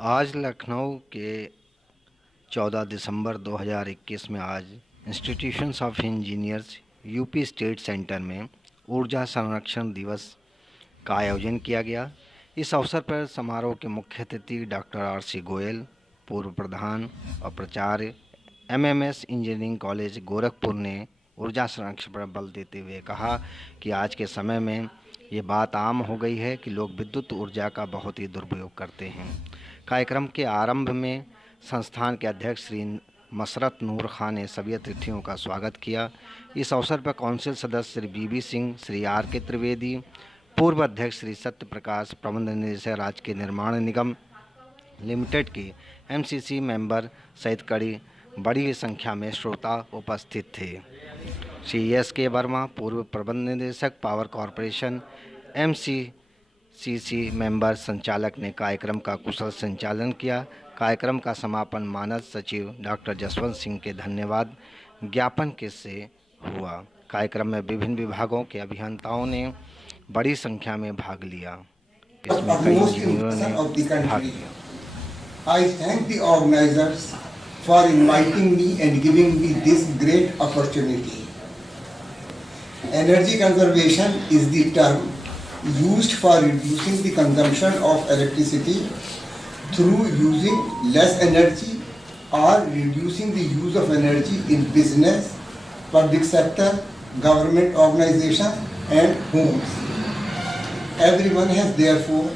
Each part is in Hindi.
आज लखनऊ के 14 दिसंबर 2021 में आज institutions of engineers UP state centre में ऊर्जा संरक्षण दिवस का आयोजन किया गया। इस अवसर पर समारोह के मुख्य अतिथि डॉक्टर RC गोयल, पूर्व प्रधान और प्राचार्य MMS इंजीनियरिंग कॉलेज गोरखपुर ने ऊर्जा संरक्षण पर बल देते हुए कहा कि आज के समय में ये बात आम हो गई है कि लोग विद्युत ऊर्जा का बहुत ही दुरुपयोग करते हैं। कार्यक्रम के आरंभ में संस्थान के अध्यक्ष श्री मसरत नूर खान ने सभी अतिथियों का स्वागत किया। इस अवसर पर काउंसिल सदस्य श्री BB सिंह, श्री RK त्रिवेदी, पूर्व अध्यक्ष श्री सत्य प्रकाश, प्रबंध निदेशक राज्य निर्माण निगम लिमिटेड के MCC मेंबर सहित बड़ी संख्या में श्रोता उपस्थित थे। श्री SK वर्मा, पूर्व प्रबंध निदेशक पावर कॉरपोरेशन MCCC मेंबर संचालक ने कार्यक्रम का कुशल संचालन किया। कार्यक्रम का समापन मानद सचिव डॉक्टर जसवंत सिंह के धन्यवाद ज्ञापन के से हुआ। कार्यक्रम में विभिन्न विभागों के अभियंताओं ने बड़ी संख्या में भाग लिया। इसमें कई इंजीनियरों ने भाग लिया। I thank the organizers for inviting me and giving me this great opportunity. Energy conservation is the term used for reducing the consumption of electricity through using less energy or reducing the use of energy in business, public sector, government organization and homes. Everyone has therefore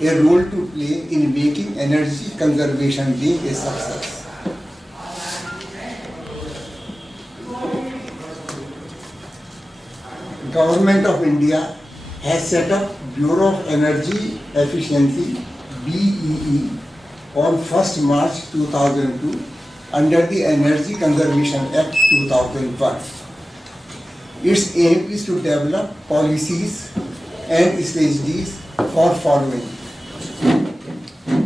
a role to play in making Energy Conservation Day a success. Government of India has set up Bureau of Energy Efficiency BEE on 1st March 2002 under the Energy Conservation Act 2001. Its aim is to develop policies and strategies for following: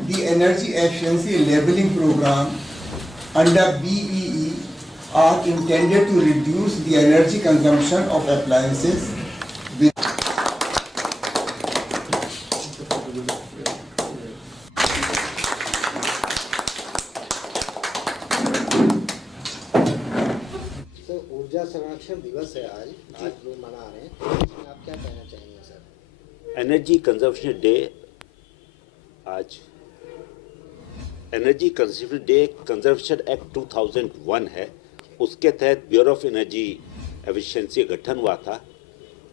the Energy Efficiency Labeling Program under BEE are intended to reduce the energy consumption of appliances with ऊर्जा संरक्षण दिवस है आज लोग मना रहे हैं, इसमें आप क्या कहना चाहेंगे सर? एनर्जी कंजर्वेशन डे आज एनर्जी कंजर्वेशन एक्ट 2001 है। उसके तहत ब्यूरो ऑफ एनर्जी एफिशिएंसी का गठन हुआ था,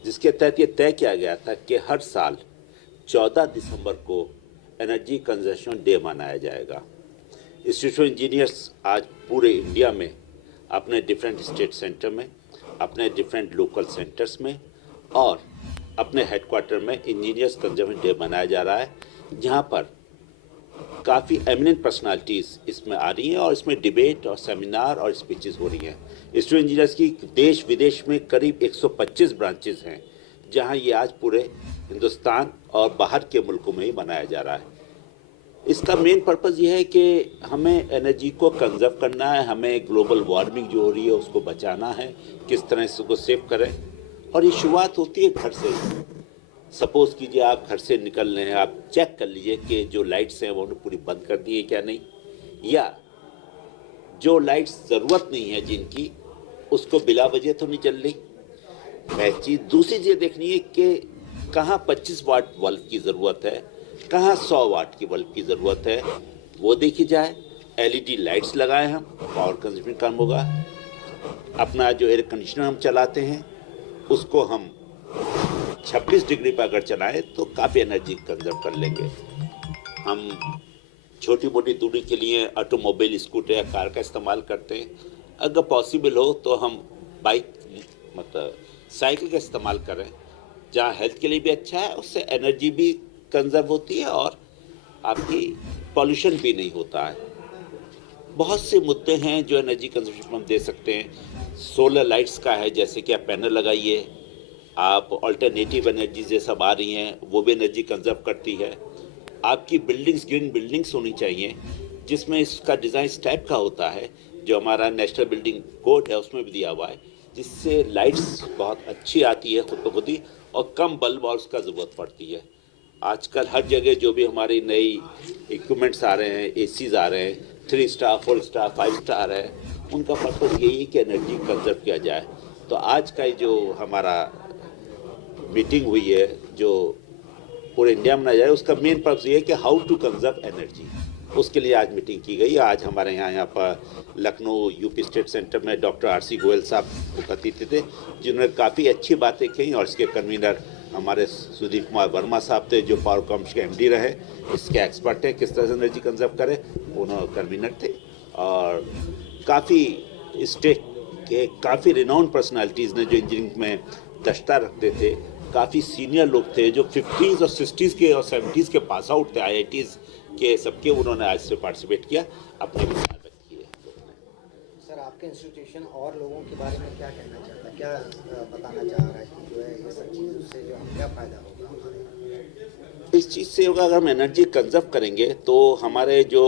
जिसके तहत ये तय किया गया था कि हर साल 14 दिसंबर को एनर्जी कंजर्वेशन डे मनाया जाएगा। इंस्टीट्यूट ऑफ इंजीनियर्स आज पूरे इंडिया में अपने डिफरेंट स्टेट सेंटर में, अपने डिफरेंट लोकल सेंटर्स में और अपने हेडक्वार्टर में इंजीनियर्स कंजर्वेशन डे मनाया जा रहा है, जहां पर काफ़ी एमिनेंट पर्सनालिटीज़ इसमें आ रही हैं और इसमें डिबेट और सेमिनार और स्पीचेस हो रही हैं। इंस्टीट्यूट इंजीनियर्स की देश विदेश में करीब 125 ब्रांचेस हैं, जहां ये आज पूरे हिंदुस्तान और बाहर के मुल्कों में ही मनाया जा रहा है। इसका मेन पर्पज़ ये है कि हमें एनर्जी को कंजर्व करना है, हमें ग्लोबल वार्मिंग जो हो रही है उसको बचाना है, किस तरह इसको सेव करें। और ये शुरुआत होती है घर से। सपोज़ कीजिए आप घर से निकल रहे हैं, आप चेक कर लीजिए कि जो लाइट्स हैं वो उन्होंने पूरी बंद कर दी है क्या नहीं, या जो लाइट्स ज़रूरत नहीं है जिनकी, उसको बिला वजह तो नहीं चल रही। पहली चीज़। दूसरी चीज़ देखनी है कि कहाँ 25 वाट बल्ब की ज़रूरत है, कहाँ 100 वाट की बल्ब की ज़रूरत है, वो देखी जाए। LED लाइट्स लगाएं हम, पावर कंजप्शन कम होगा। अपना जो एयर कंडीशनर हम चलाते हैं उसको हम 26 डिग्री पर अगर चलाएं तो काफ़ी एनर्जी कंजर्व कर लेंगे। हम छोटी मोटी दूरी के लिए ऑटोमोबाइल, स्कूटर या कार का इस्तेमाल करते हैं। अगर पॉसिबल हो तो हम बाइक मतलब साइकिल का इस्तेमाल करें, जहाँ हेल्थ के लिए भी अच्छा है, उससे एनर्जी भी कंजर्व होती है और आपकी पॉल्यूशन भी नहीं होता है। बहुत से मुद्दे हैं जो एनर्जी कंजर्वेशन हम दे सकते हैं। सोलर लाइट्स का है, जैसे कि आप पैनल लगाइए, आप अल्टरनेटिव एनर्जी जो सब आ रही हैं वो भी एनर्जी कंजर्व करती है। आपकी बिल्डिंग्स ग्रीन बिल्डिंग्स होनी चाहिए, जिसमें इसका डिज़ाइन इस टाइप का होता है जो हमारा नेशनल बिल्डिंग कोड है उसमें भी दिया हुआ है, जिससे लाइट्स बहुत अच्छी आती है खुद ब खुद ही और कम बल्ब और उसका ज़रूरत पड़ती है। आजकल हर जगह जो भी हमारी नई इक्विपमेंट्स आ रहे हैं, एसीज आ रहे हैं, 3 स्टार 4 स्टार 5 स्टार है, उनका पर्पज़ यही है कि एनर्जी कंजर्व किया जाए। तो आज का जो हमारा मीटिंग हुई है जो पूरे इंडिया में मनाया जाए, उसका मेन पर्पज़ ये है कि हाउ टू कंजर्व एनर्जी, उसके लिए आज मीटिंग की गई। आज हमारे यहाँ पर लखनऊ यूपी स्टेट सेंटर में डॉक्टर RC गोयल साहब उपस्थित थे, जिन्होंने काफ़ी अच्छी बातें कही, और इसके कन्वीनर हमारे सुदीप कुमार वर्मा साहब थे, जो पावरकॉम के MD रहे, इसके एक्सपर्ट हैं किस तरह से एनर्जी कंजर्व करें, उन्होंने कन्वीनर थे। और काफ़ी स्टेट के काफ़ी रिनाउंड पर्सनालिटीज़ ने जो इंजीनियरिंग में दक्षता रखते थे, काफ़ी सीनियर लोग थे जो 50s और 60s के और 70s के पास आउट थे, IITs के सबके, उन्होंने आज से पार्टिसिपेट किया, अपने विचार व्यक्त किए। सर, आपके इंस्टीट्यूशन और लोगों के बारे में क्या कहना चाहता है, क्या बताना चाह रहा है कि जो है ये सब चीज़ों से जो हम क्या फ़ायदा होगा हमारे? इस चीज़ से होगा, अगर हम एनर्जी कंजर्व करेंगे तो हमारे जो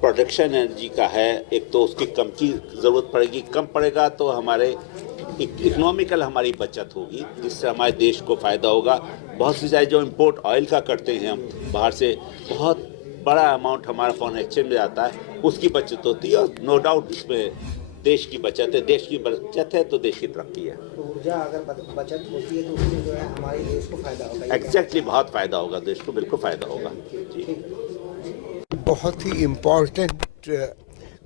प्रोडक्शन एनर्जी का है, एक तो उसकी कम की ज़रूरत पड़ेगी, कम पड़ेगा तो हमारे इकोनॉमिकल हमारी बचत होगी, जिससे हमारे देश को फ़ायदा होगा। बहुत सी चाहे जो इंपोर्ट ऑयल का करते हैं हम बाहर से, बहुत बड़ा अमाउंट हमारा फॉरेन एक्सचेंज में जाता है, उसकी बचत होती है, और नो डाउट इसमें देश की बचत है, देश की बचत है तो देश की तरक्की है। तो ऊर्जा अगर बचत होती है तो उससे जो है हमारे देश को फ़ायदा होगा। एग्जैक्टली, बहुत फ़ायदा होगा, देश को बिल्कुल फ़ायदा होगा जी। बहुत ही इम्पोर्टेंट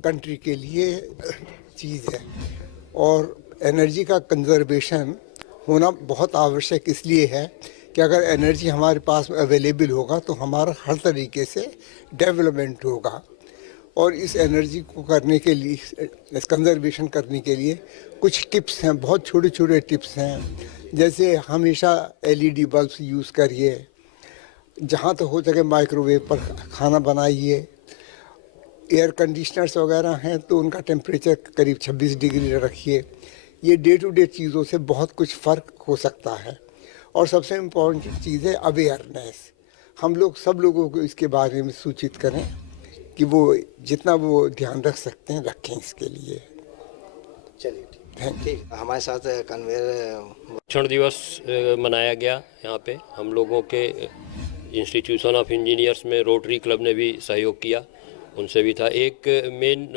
कंट्री के लिए चीज़ है, और एनर्जी का कंजर्वेशन होना बहुत आवश्यक इसलिए है कि अगर एनर्जी हमारे पास अवेलेबल होगा तो हमारा हर तरीके से डेवलपमेंट होगा। और इस एनर्जी को करने के लिए, इस कंजर्वेशन करने के लिए कुछ टिप्स हैं, बहुत छोटे छोटे टिप्स हैं, जैसे हमेशा LED बल्ब्स यूज़ करिए, जहाँ तो हो सके माइक्रोवेव पर खाना बनाइए, एयर कंडीशनर्स वगैरह हैं तो उनका टेम्परेचर करीब 26 डिग्री रखिए। ये डे टू डे चीज़ों से बहुत कुछ फ़र्क हो सकता है। और सबसे इम्पोर्टेंट चीज़ है अवेयरनेस। हम लोग सब लोगों को इसके बारे में सूचित करें कि वो जितना वो ध्यान रख सकते हैं रखें इसके लिए। चलिए थैंक ठीक, हमारे साथ कन्वेयर क्षण दिवस मनाया गया। यहाँ पे हम लोगों के इंस्टीट्यूशन ऑफ इंजीनियर्स में रोटरी क्लब ने भी सहयोग किया, उनसे भी था। एक मेन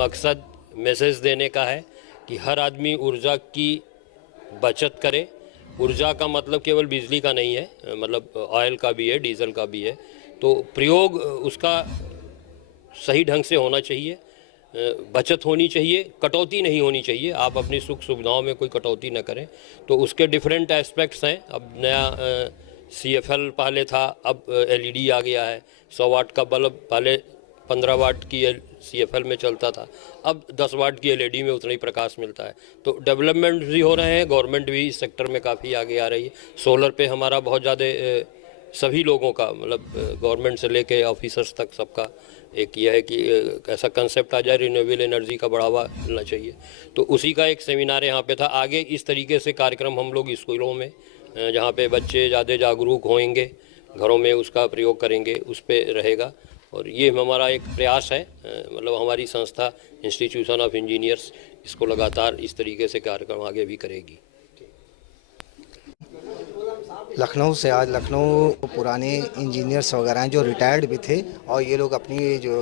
मकसद मैसेज देने का है कि हर आदमी ऊर्जा की बचत करे। ऊर्जा का मतलब केवल बिजली का नहीं है, मतलब ऑयल का भी है, डीजल का भी है। तो प्रयोग उसका सही ढंग से होना चाहिए, बचत होनी चाहिए, कटौती नहीं होनी चाहिए। आप अपनी सुख सुविधाओं में कोई कटौती न करें। तो उसके डिफरेंट एस्पेक्ट्स हैं। अब नया CFL पहले था, अब LED आ गया है। 100 वाट का बल्ब पहले 15 वाट की CFL में चलता था, अब 10 वाट की LED में उतना ही प्रकाश मिलता है। तो डेवलपमेंट भी हो रहे हैं, गवर्नमेंट भी इस सेक्टर में काफ़ी आगे आ रही है। सोलर पे हमारा बहुत ज़्यादा सभी लोगों का, मतलब गवर्नमेंट से लेके ऑफिसर्स तक सबका एक यह है कि ऐसा कंसेप्ट आ जाए, रिन्यूएबल एनर्जी का बढ़ावा मिलना चाहिए। तो उसी का एक सेमिनार यहाँ पे था। आगे इस तरीके से कार्यक्रम हम लोग स्कूलों में, जहाँ पे बच्चे ज़्यादा जागरूक होंगे, घरों में उसका प्रयोग करेंगे, उस पर रहेगा। और ये हमारा एक प्रयास है, मतलब हमारी संस्था इंस्टीट्यूशन ऑफ इंजीनियर्स इसको लगातार इस तरीके से कार्यक्रम आगे भी करेगी। लखनऊ से आज लखनऊ पुराने इंजीनियर्स वगैरह हैं जो रिटायर्ड भी थे, और ये लोग अपनी जो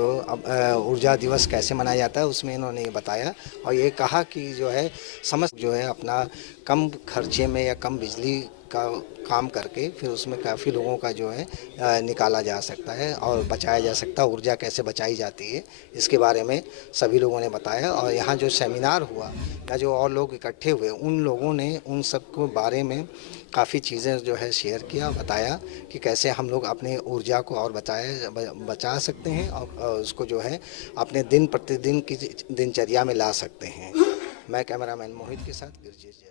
ऊर्जा दिवस कैसे मनाया जाता है उसमें इन्होंने ये बताया, और ये कहा कि जो है समस्त जो है अपना कम खर्चे में या कम बिजली का काम करके फिर उसमें काफ़ी लोगों का जो है निकाला जा सकता है और बचाया जा सकता है। ऊर्जा कैसे बचाई जाती है इसके बारे में सभी लोगों ने बताया। और यहाँ जो सेमिनार हुआ या जो और लोग इकट्ठे हुए, उन लोगों ने उन सब के बारे में काफ़ी चीज़ें जो है शेयर किया, बताया कि कैसे हम लोग अपने ऊर्जा को और बचा सकते हैं और उसको जो है अपने दिन प्रतिदिन की दिनचर्या में ला सकते हैं। मैं कैमरामैन मोहित के साथ गिरजेश।